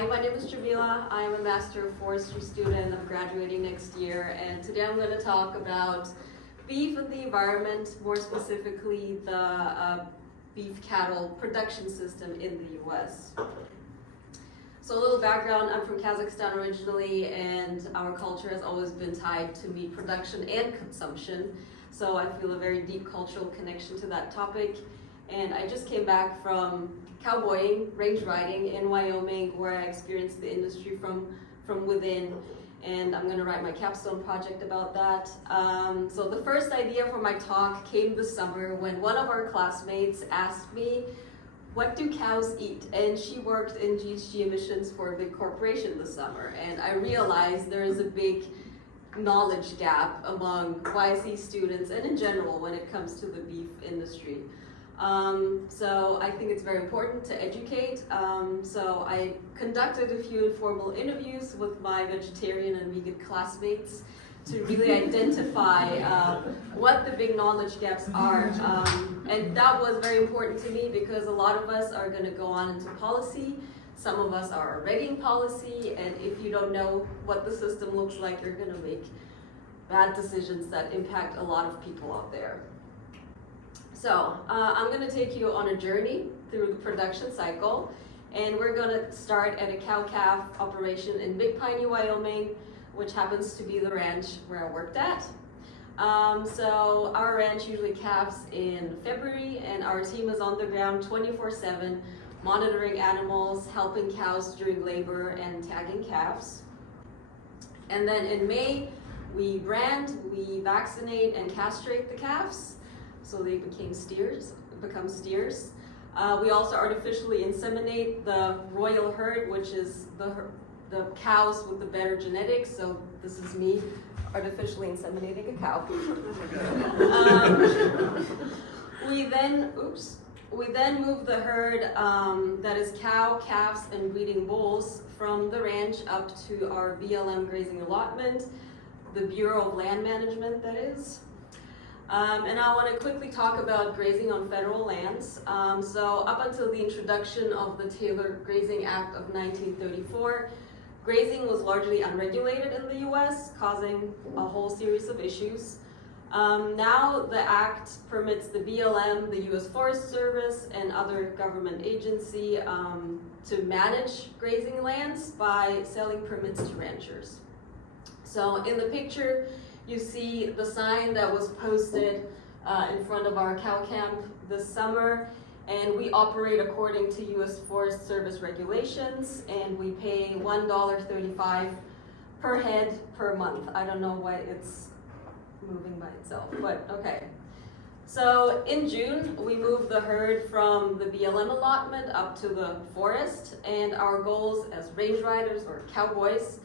Hi, my name is Jamila. I am a Master of Forestry student. I'm graduating next year, and today I'm going to talk about beef and the environment, more specifically the beef cattle production system in the US. So a little background, I'm from Kazakhstan originally, and our culture has always been tied to meat production and consumption. So I feel a very deep cultural connection to that topic. And I just came back from cowboying, range riding in Wyoming, where I experienced the industry from within. And I'm gonna write my capstone project about that. So the first idea for my talk came this summer when one of our classmates asked me, what do cows eat? And she worked in GHG emissions for a big corporation this summer. And I realized there is a big knowledge gap among YC students and in general when it comes to the beef industry. So I think it's very important to educate. So I conducted a few informal interviews with my vegetarian and vegan classmates to really identify what the big knowledge gaps are. And that was very important to me because a lot of us are going to go on into policy. Some of us are already in policy, and if you don't know what the system looks like, you're going to make bad decisions that impact a lot of people out there. So I'm going to take you on a journey through the production cycle, and we're going to start at a cow-calf operation in Big Piney, Wyoming, which happens to be the ranch where I worked at. So our ranch usually calves in February, and our team is on the ground 24/7, monitoring animals, helping cows during labor, and tagging calves. And then in May, we brand, we vaccinate, and castrate the calves, so they become steers. We also artificially inseminate the royal herd, which is the cows with the better genetics. So this is me artificially inseminating a cow. We then move the herd, that is cow, calves, and breeding bulls, from the ranch up to our BLM grazing allotment, the Bureau of Land Management, that is. And I want to quickly talk about grazing on federal lands. So up until the introduction of the Taylor Grazing Act of 1934, grazing was largely unregulated in the US, causing a whole series of issues. Now the act permits the BLM, the US Forest Service, and other government agency to manage grazing lands by selling permits to ranchers. So in the picture, you see the sign that was posted in front of our cow camp this summer, and we operate according to US Forest Service regulations, and we pay $1.35 per head per month. I don't know why it's moving by itself, but okay. So in June, we moved the herd from the BLM allotment up to the forest, and our goals as range riders or cowboys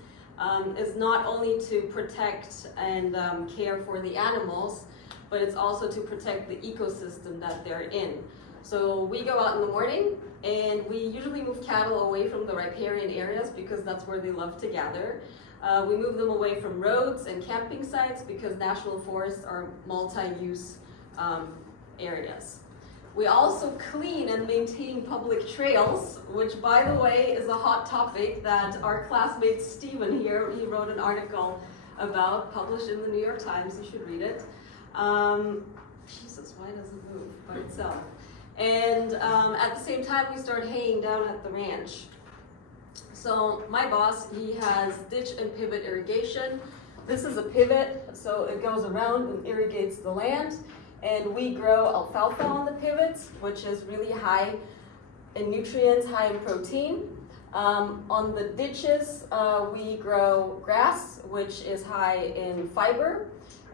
is not only to protect and care for the animals, but it's also to protect the ecosystem that they're in. So we go out in the morning, and we usually move cattle away from the riparian areas because that's where they love to gather. We move them away from roads and camping sites because national forests are multi-use areas. We also clean and maintain public trails, which, by the way, is a hot topic that our classmate Steven here, he wrote an article about, published in the New York Times. You should read it. Jesus, why does it move by itself? And at the same time, we start haying down at the ranch. So my boss, he has ditch and pivot irrigation. This is a pivot, so it goes around and irrigates the land. And we grow alfalfa on the pivots, which is really high in nutrients, high in protein. On the ditches, we grow grass, which is high in fiber.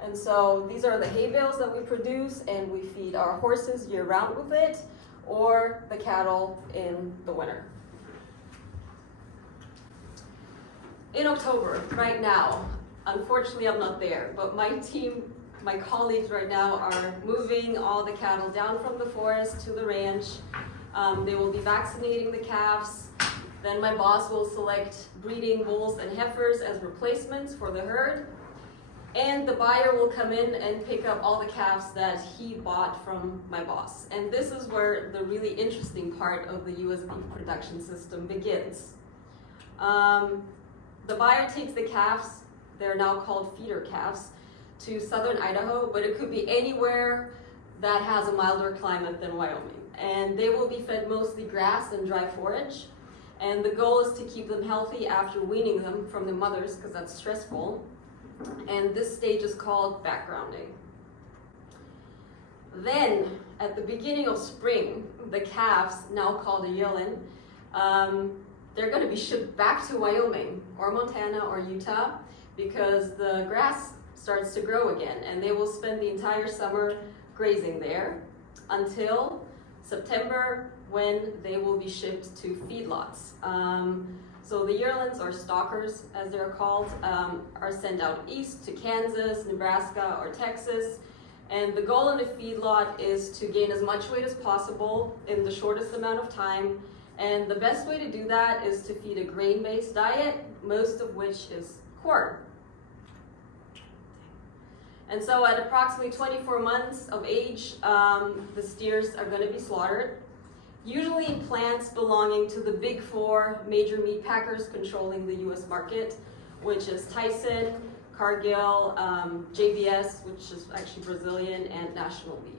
And so these are the hay bales that we produce, and we feed our horses year-round with it, or the cattle in the winter. In October, right now, unfortunately I'm not there, but my team, my colleagues right now are moving all the cattle down from the forest to the ranch. They will be vaccinating the calves. Then my boss will select breeding bulls and heifers as replacements for the herd. And the buyer will come in and pick up all the calves that he bought from my boss. And this is where the really interesting part of the US beef production system begins. The buyer takes the calves, they're now called feeder calves, to southern Idaho, but it could be anywhere that has a milder climate than Wyoming. And they will be fed mostly grass and dry forage. And the goal is to keep them healthy after weaning them from the mothers, because that's stressful. And this stage is called backgrounding. Then, at the beginning of spring, the calves, now called a yearling, they're going to be shipped back to Wyoming or Montana or Utah because the grass starts to grow again, and they will spend the entire summer grazing there until September, when they will be shipped to feedlots. So the yearlings, or stalkers as they're called, are sent out east to Kansas, Nebraska, or Texas. And the goal in a feedlot is to gain as much weight as possible in the shortest amount of time. And the best way to do that is to feed a grain-based diet, most of which is corn. And so at approximately 24 months of age, the steers are going to be slaughtered, usually in plants belonging to the big four major meat packers controlling the US market, which is Tyson, Cargill, JBS, which is actually Brazilian, and National Beef.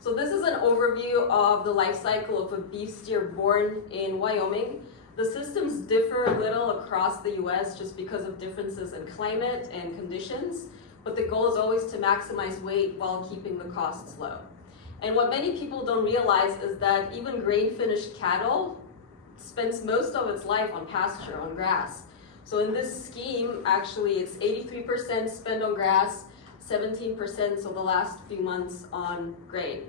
So this is an overview of the life cycle of a beef steer born in Wyoming. The systems differ a little across the US just because of differences in climate and conditions, but the goal is always to maximize weight while keeping the costs low. And what many people don't realize is that even grain-finished cattle spends most of its life on pasture, on grass. So in this scheme, actually, it's 83% spent on grass, 17%, so the last few months, on grain.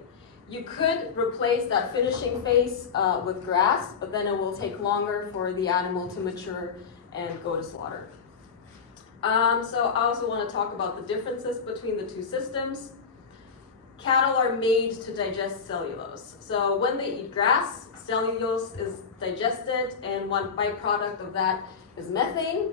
You could replace that finishing phase with grass, but then it will take longer for the animal to mature and go to slaughter. So I also want to talk about the differences between the two systems. Cattle are made to digest cellulose. So when they eat grass, cellulose is digested, and one byproduct of that is methane.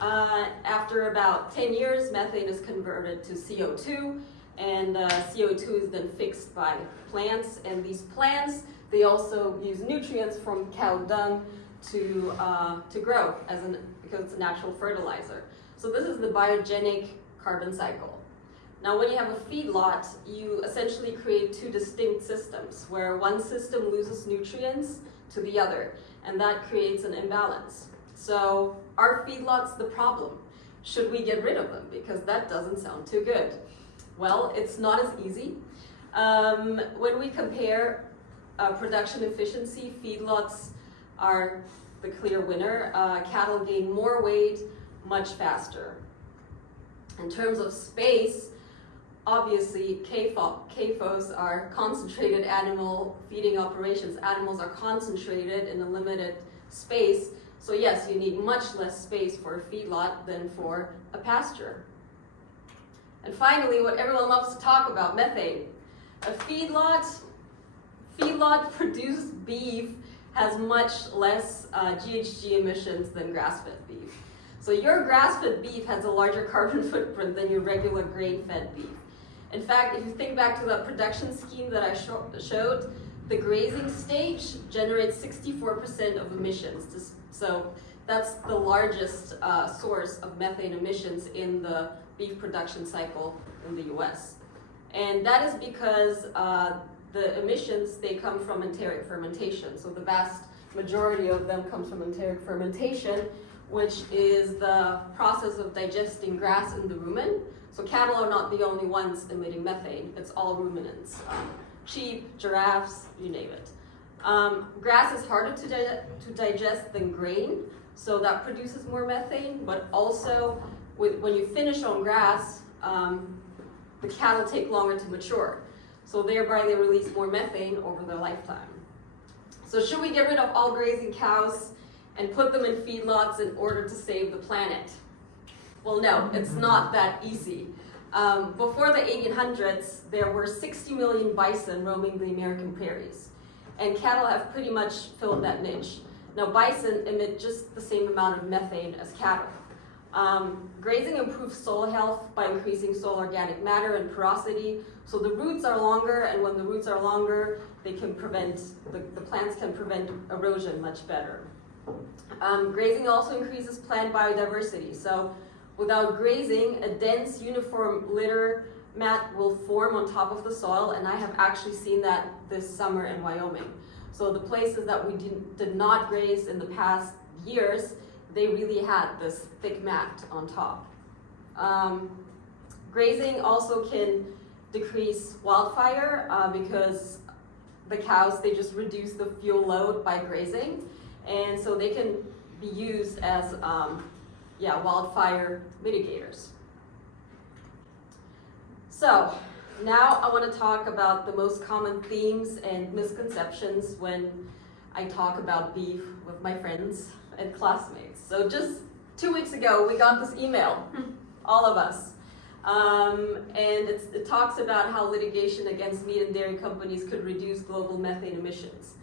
After about 10 years, methane is converted to CO2, and CO2 is then fixed by plants. And these plants, they also use nutrients from cow dung to grow because it's a natural fertilizer. So this is the biogenic carbon cycle. Now, when you have a feedlot, you essentially create two distinct systems where one system loses nutrients to the other, and that creates an imbalance. So are feedlots the problem? Should we get rid of them? Because that doesn't sound too good. Well, it's not as easy. When we compare production efficiency, feedlots are the clear winner. Cattle gain more weight much faster. In terms of space, obviously, CAFOs are concentrated animal feeding operations. Animals are concentrated in a limited space. So yes, you need much less space for a feedlot than for a pasture. And finally, what everyone loves to talk about, methane. A feedlot-produced beef has much less GHG emissions than grass-fed beef. So your grass-fed beef has a larger carbon footprint than your regular grain-fed beef. In fact, if you think back to that production scheme that I showed, the grazing stage generates 64% of emissions. So that's the largest source of methane emissions in the beef production cycle in the US. And that is because the emissions, they come from enteric fermentation. So the vast majority of them comes from enteric fermentation, which is the process of digesting grass in the rumen. So cattle are not the only ones emitting methane, it's all ruminants. Sheep, giraffes, you name it. Grass is harder to digest than grain, so that produces more methane, but also when you finish on grass, the cattle take longer to mature. So thereby they release more methane over their lifetime. So should we get rid of all grazing cows and put them in feedlots in order to save the planet? Well, no, it's not that easy. Before the 1800s, there were 60 million bison roaming the American prairies, and cattle have pretty much filled that niche. Now, bison emit just the same amount of methane as cattle. Grazing improves soil health by increasing soil organic matter and porosity. So the roots are longer, and when the roots are longer, they can prevent, the plants can prevent erosion much better. Grazing also increases plant biodiversity. So without grazing, a dense uniform litter mat will form on top of the soil, and I have actually seen that this summer in Wyoming. So the places that we did not graze in the past years, they really had this thick mat on top. Grazing also can decrease wildfire because the cows, they just reduce the fuel load by grazing, and so they can be used as wildfire mitigators. So now I want to talk about the most common themes and misconceptions when I talk about beef with my friends and classmates. So just 2 weeks ago, we got this email, all of us. And it talks about how litigation against meat and dairy companies could reduce global methane emissions.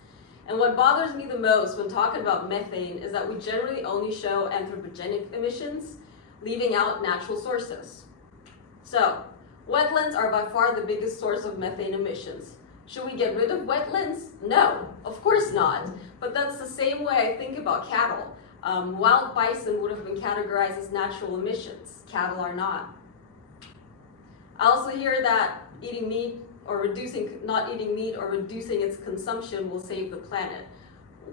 And what bothers me the most when talking about methane is that we generally only show anthropogenic emissions, leaving out natural sources. So, wetlands are by far the biggest source of methane emissions. Should we get rid of wetlands? No, of course not. But that's the same way I think about cattle. Wild bison would have been categorized as natural emissions. Cattle are not. I also hear that not eating meat or reducing its consumption will save the planet.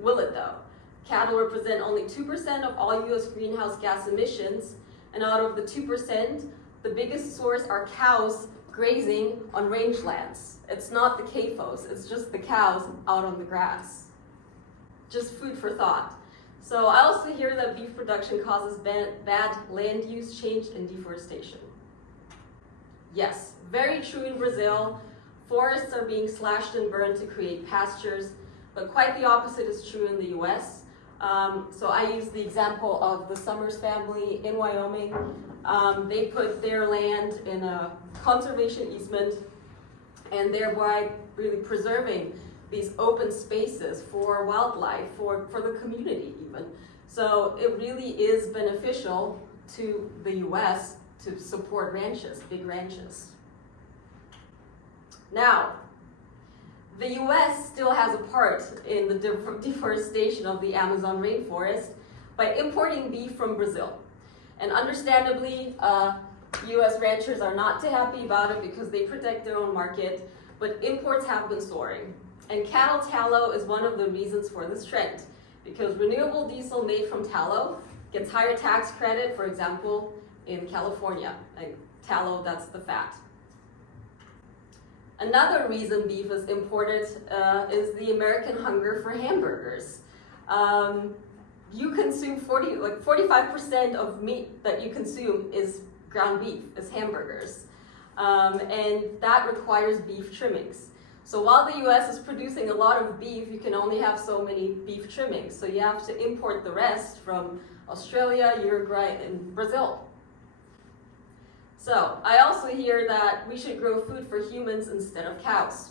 Will it though? Cattle represent only 2% of all US greenhouse gas emissions, and out of the 2%, the biggest source are cows grazing on rangelands. It's not the CAFOs, it's just the cows out on the grass. Just food for thought. So I also hear that beef production causes bad land use change and deforestation. Yes, very true in Brazil. Forests are being slashed and burned to create pastures, but quite the opposite is true in the US. So I use the example of the Summers family in Wyoming. They put their land in a conservation easement and thereby really preserving these open spaces for wildlife, for the community even. So it really is beneficial to the US to support ranches, big ranches. Now, the US still has a part in the deforestation of the Amazon rainforest by importing beef from Brazil. And understandably, US ranchers are not too happy about it because they protect their own market, but imports have been soaring. And cattle tallow is one of the reasons for this trend, because renewable diesel made from tallow gets higher tax credit, for example, in California. Like tallow, that's the fat. Another reason beef is imported is the American hunger for hamburgers. You consume 45% of meat that you consume is ground beef, is hamburgers. And that requires beef trimmings. So while the US is producing a lot of beef, you can only have so many beef trimmings. So you have to import the rest from Australia, Uruguay, and Brazil. So I also hear that we should grow food for humans instead of cows.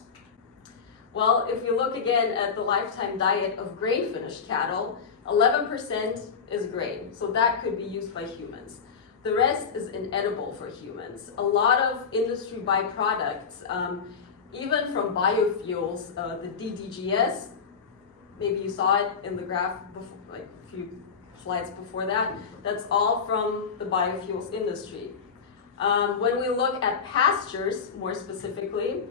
Well, if you look again at the lifetime diet of grain-finished cattle, 11% is grain, so that could be used by humans. The rest is inedible for humans. A lot of industry byproducts, even from biofuels, the DDGS, maybe you saw it in the graph before, like a few slides before that, that's all from the biofuels industry. When we look at pastures, more specifically,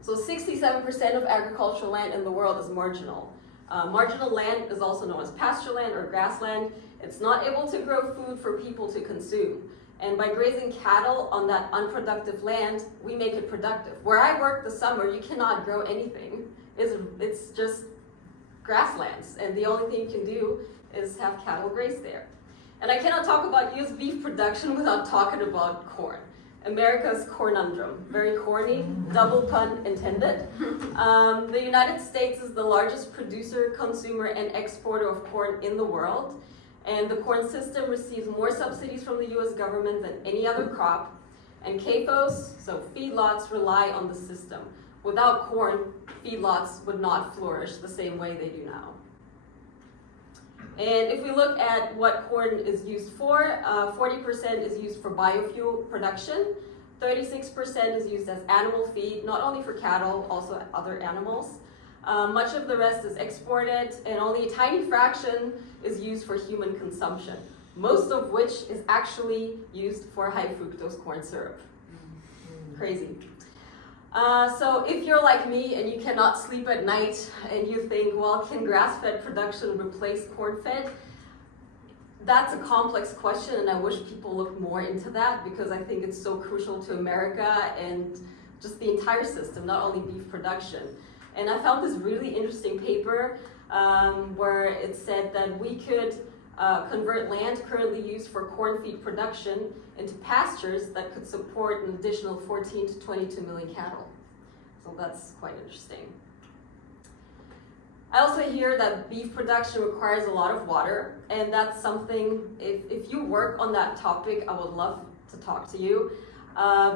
so 67% of agricultural land in the world is marginal. Marginal land is also known as pasture land or grassland. It's not able to grow food for people to consume. And by grazing cattle on that unproductive land, we make it productive. Where I work this summer, you cannot grow anything. It's just grasslands, and the only thing you can do is have cattle graze there. And I cannot talk about US beef production without talking about corn. America's cornundrum. Very corny, double pun intended. The United States is the largest producer, consumer, and exporter of corn in the world. And the corn system receives more subsidies from the US government than any other crop. And CAFOs, so feedlots, rely on the system. Without corn, feedlots would not flourish the same way they do now. And if we look at what corn is used for, 40% is used for biofuel production, 36% is used as animal feed, not only for cattle, also other animals. Much of the rest is exported, and only a tiny fraction is used for human consumption, most of which is actually used for high fructose corn syrup. Crazy. So if you're like me and you cannot sleep at night and you think, well, can grass-fed production replace corn-fed? That's a complex question, and I wish people looked more into that because I think it's so crucial to America and just the entire system, not only beef production. And I found this really interesting paper where it said that we could convert land currently used for corn feed production into pastures that could support an additional 14 to 22 million cattle. So that's quite interesting. I also hear that beef production requires a lot of water, and that's something, if you work on that topic, I would love to talk to you.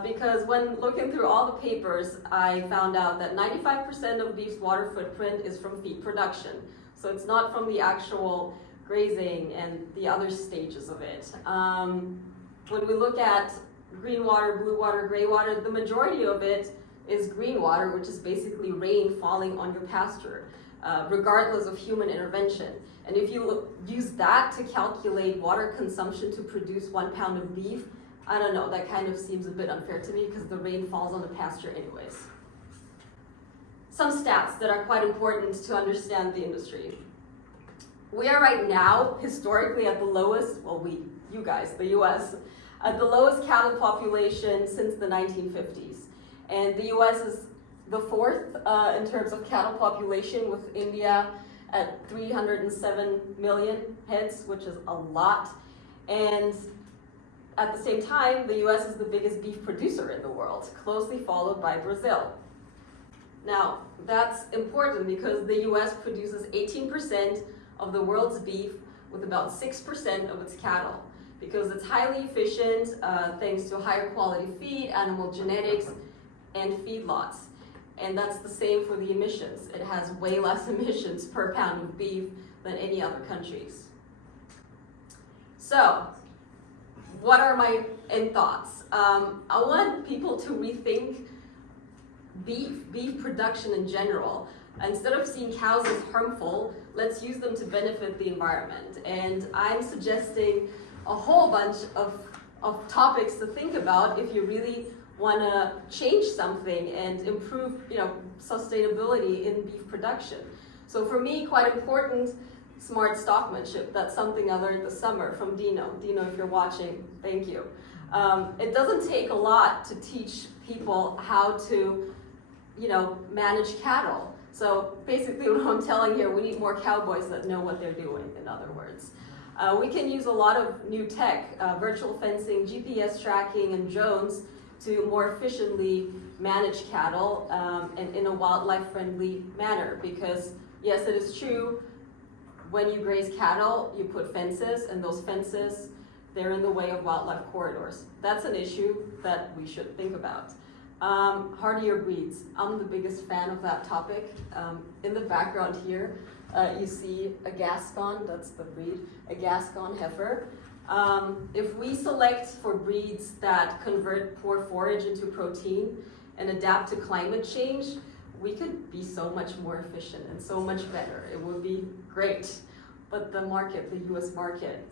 Because when looking through all the papers, I found out that 95% of beef's water footprint is from feed production. So it's not from the actual grazing and the other stages of it. When we look at green water, blue water, gray water, the majority of it is green water, which is basically rain falling on your pasture, regardless of human intervention. And if you use that to calculate water consumption to produce 1 pound of beef, I don't know, that kind of seems a bit unfair to me because the rain falls on the pasture anyways. Some stats that are quite important to understand the industry. We are right now, historically, at the lowest, well, you guys, the US, at the lowest cattle population since the 1950s. And the US is the fourth in terms of cattle population, with India at 307 million heads, which is a lot. And at the same time, the US is the biggest beef producer in the world, closely followed by Brazil. Now, that's important because the US produces 18% of the world's beef with about 6% of its cattle, because it's highly efficient thanks to higher quality feed, animal genetics, and feedlots. And that's the same for the emissions. It has way less emissions per pound of beef than any other countries. So, what are my end thoughts? I want people to rethink beef production in general. Instead of seeing cows as harmful, let's use them to benefit the environment. And I'm suggesting a whole bunch of topics to think about if you really want to change something and improve, sustainability in beef production. So for me, quite important, smart stockmanship. That's something I learned this summer from Dino. Dino, if you're watching, thank you. It doesn't take a lot to teach people how to, manage cattle. So basically what I'm telling here, we need more cowboys that know what they're doing, in other words. We can use a lot of new tech, virtual fencing, GPS tracking, and drones to more efficiently manage cattle and in a wildlife-friendly manner. Because yes, it is true, when you graze cattle, you put fences, and those fences, they're in the way of wildlife corridors. That's an issue that we should think about. Hardier breeds. I'm the biggest fan of that topic. In the background here, you see a Gascon, that's the breed, a Gascon heifer. If we select for breeds that convert poor forage into protein and adapt to climate change, we could be so much more efficient and so much better. It would be great. But the market, the US market,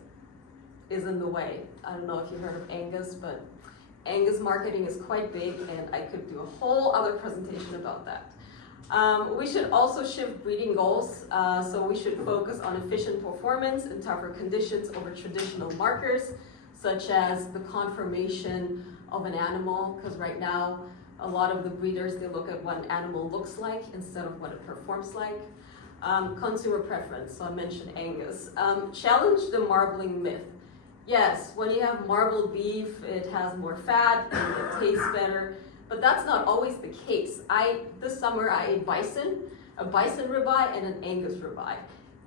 is in the way. I don't know if you've heard of Angus, but Angus marketing is quite big, and I could do a whole other presentation about that. We should also shift breeding goals, so we should focus on efficient performance in tougher conditions over traditional markers, such as the conformation of an animal, because right now, a lot of the breeders, they look at what an animal looks like instead of what it performs like. Consumer preference, so I mentioned Angus. Challenge the marbling myth. Yes, when you have marbled beef, it has more fat and it tastes better, but that's not always the case. This summer I ate a bison ribeye and an Angus ribeye.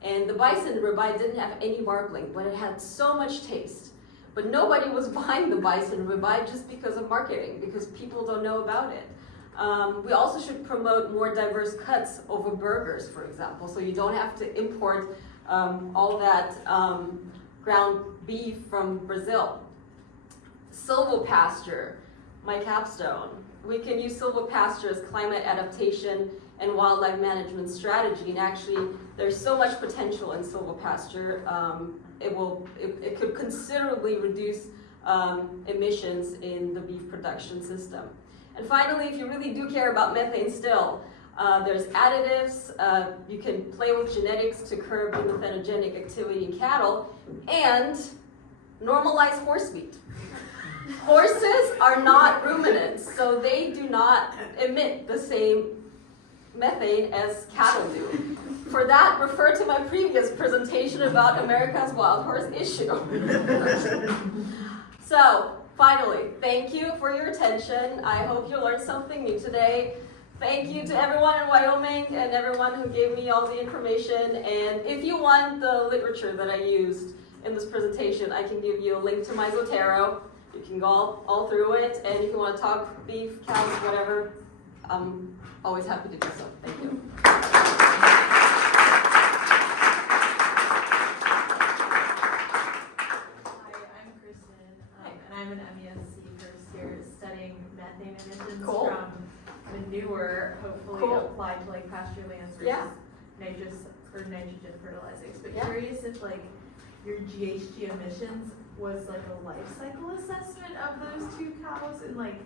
And the bison ribeye didn't have any marbling, but it had so much taste. But nobody was buying the bison ribeye just because of marketing, because people don't know about it. We also should promote more diverse cuts over burgers, for example, so you don't have to import all that ground beef from Brazil. Silvopasture, my capstone. We can use silvopasture as climate adaptation and wildlife management strategy, and actually there's so much potential in silvopasture. It could considerably reduce emissions in the beef production system. And finally, if you really do care about methane still, there's additives. You can play with genetics to curb the methanogenic activity in cattle, and normalize horse meat. Horses are not ruminants, so they do not emit the same methane as cattle do. For that, refer to my previous presentation about America's wild horse issue. So, finally, thank you for your attention. I hope you learned something new today. Thank you to everyone in Wyoming and everyone who gave me all the information. And if you want the literature that I used in this presentation, I can give you a link to my Zotero. You can go all through it, and if you want to talk beef, cows, whatever, I'm always happy to do so. Thank you. I'm an MESC first year studying methane emissions Cool. from manure, hopefully Cool. applied to like pasture lands versus nitrogen fertilizers. But curious if like your GHG emissions was like a life cycle assessment of those two cows and like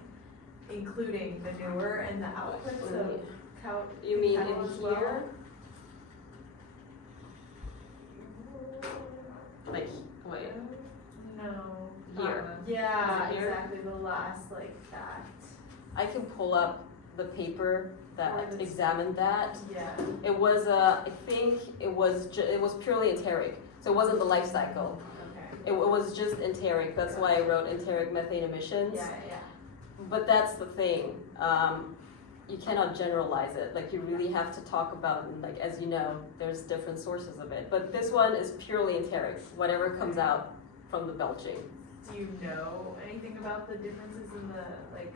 including manure and the outputs of cow. You mean cattle in as well? here? Like, wait. No. Here. Yeah, Here? exactly. The last like that. I can pull up the paper that Or this- examined that. Yeah. It was, I think it was purely enteric, so it wasn't the life cycle. Okay. It was just enteric. That's why I wrote enteric methane emissions. Yeah. But that's the thing. You cannot generalize it. Like, you really have to talk about, like, as you know, there's different sources of it. But this one is purely enteric, whatever comes out from the belching. Do you know anything about the differences in the like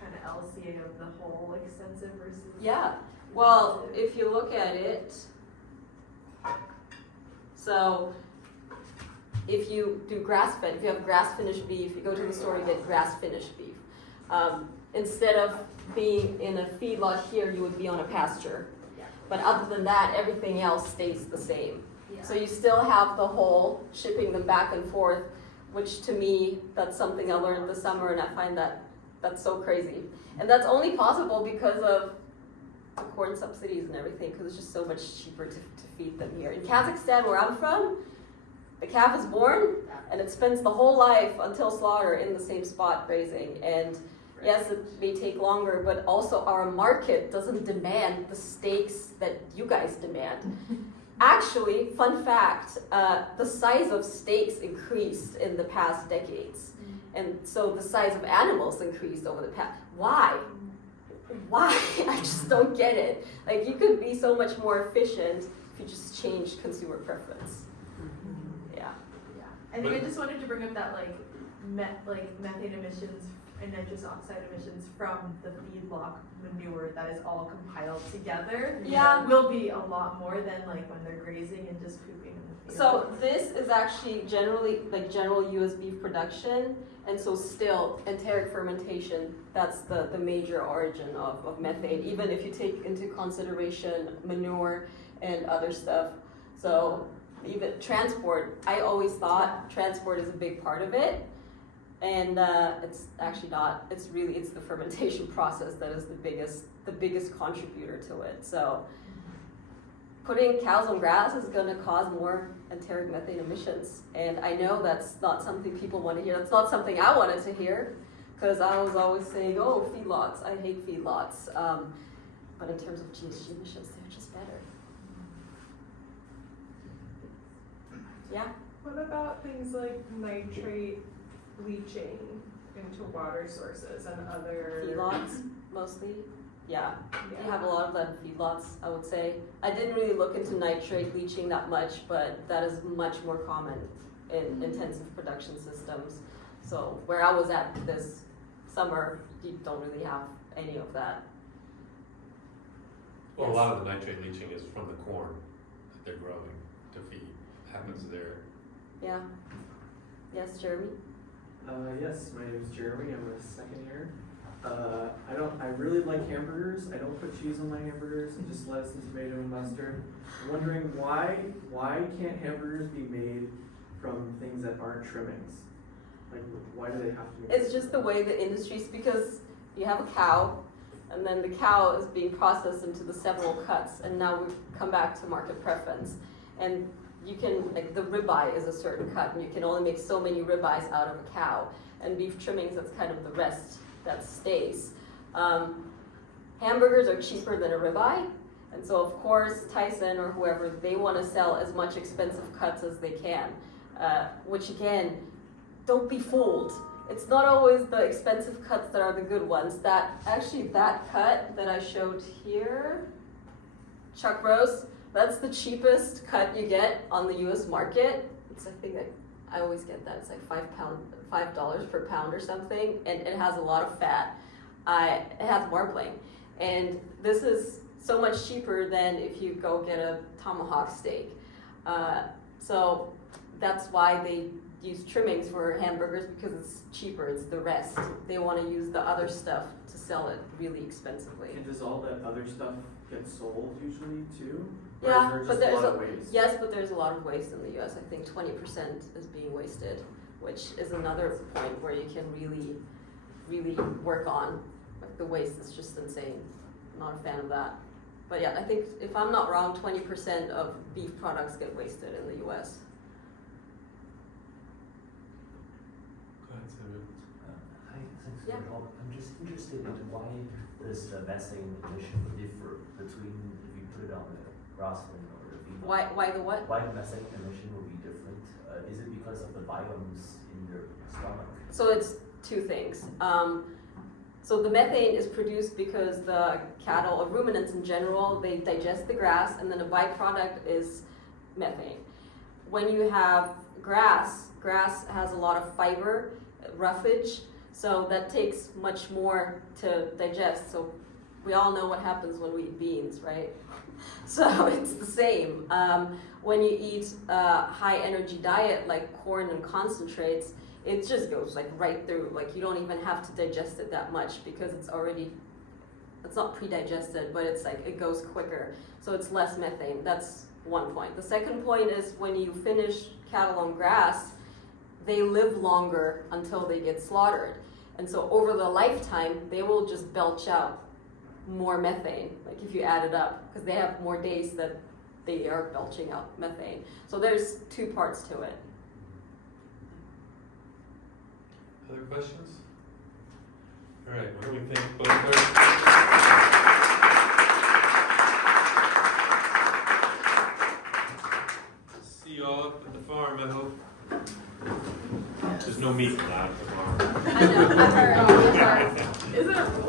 kind of LCA of the whole extensive versus? Yeah. Well, if you look at it, so if you do grass-fed, if you have grass-finished beef, you go to the store and get grass-finished beef. Instead of being in a feedlot here, you would be on a pasture. Yeah. But other than that, everything else stays the same. Yeah. So you still have the whole shipping them back and forth, which to me, that's something I learned this summer, and I find that's so crazy. And that's only possible because of the corn subsidies and everything, because it's just so much cheaper to feed them here. In Kazakhstan, where I'm from, the calf is born, and it spends the whole life until slaughter in the same spot grazing. And yes, it may take longer, but also our market doesn't demand the steaks that you guys demand. Actually, fun fact, the size of steaks increased in the past decades. And so the size of animals increased over the past. Why? Why? I just don't get it. Like, you could be so much more efficient if you just changed consumer preference. Yeah. I think I just wanted to bring up that like methane emissions and nitrous oxide emissions from the feedlot manure that is all compiled together. Yeah. Will be a lot more than like when they're grazing and just pooping in the field. So this is actually generally like general US beef production, and so still enteric fermentation, that's the major origin of methane, even if you take into consideration manure and other stuff. So even transport, I always thought transport is a big part of it, and it's actually not. It's the fermentation process that is the biggest contributor to it. So putting cows on grass is going to cause more enteric methane emissions, and I know that's not something people want to hear. That's not something I wanted to hear, because I was always saying, oh, feedlots, I hate feedlots. But in terms of GHG emissions, they're just better. Yeah? What about things like nitrate leaching into water sources and other Feedlots, mostly. Yeah, you have a lot of that in feedlots, I would say. I didn't really look into nitrate leaching that much, but that is much more common in intensive production systems. So where I was at this summer, you don't really have any of that. Well, Yes. a lot of the nitrate leaching is from the corn that they're growing. defeat happens there. Yeah. Yes, Jeremy? Yes, my name is Jeremy. I'm a second year. I really like hamburgers. I don't put cheese on my hamburgers, just lettuce and tomato and mustard. I'm wondering why can't hamburgers be made from things that aren't trimmings? Like, why do they have to be made? It's just the way the industry's, because you have a cow, and then the cow is being processed into the several cuts, and now we come back to market preference. And you can, like, the ribeye is a certain cut, and you can only make so many ribeyes out of a cow. And beef trimmings, that's kind of the rest that stays. Hamburgers are cheaper than a ribeye, and so of course Tyson or whoever, they want to sell as much expensive cuts as they can, which again, don't be fooled. It's not always the expensive cuts that are the good ones. That cut that I showed here, chuck roast, that's the cheapest cut you get on the US market. It's, I think I always get that, it's like $5 per pound or something, and it has a lot of fat. It has marbling, and this is so much cheaper than if you go get a tomahawk steak. So that's why they use trimmings for hamburgers, because it's cheaper, it's the rest. They want to use the other stuff to sell it really expensively. And does all that other stuff get sold usually too? Or Yeah, is but there there's just a lot of waste? yes, but there's a lot of waste in the US. I think 20% is being wasted, which is another point where you can really, really work on. Like, the waste is just insane. I'm not a fan of that. But yeah, I think if I'm not wrong, 20% of beef products get wasted in the US. Go ahead, Samuel. Hi, thanks for Yeah. the help. I'm just interested in why does the methane emission differ between if you put it on the grassland or the feedlot? Why the what? Why the methane emission will be different? Is it because of the biomes in your stomach? So it's two things. So the methane is produced because the cattle, or ruminants in general, they digest the grass, and then a byproduct is methane. When you have grass has a lot of fiber, roughage, so that takes much more to digest. So we all know what happens when we eat beans, right? So it's the same. When you eat a high energy diet like corn and concentrates, it just goes like right through. Like, you don't even have to digest it that much, because it's not pre-digested, but it's like it goes quicker. So it's less methane. That's one point. The second point is when you finish cattle on grass, they live longer until they get slaughtered. And so over the lifetime, they will just belch out more methane, like if you add it up, because they have more days that they are belching out methane. So there's two parts to it. Other questions? All right, what do we think both are? See you all up at the farm, I hope. There's no meat allowed at the farm. I know, I've heard. Is it a rule?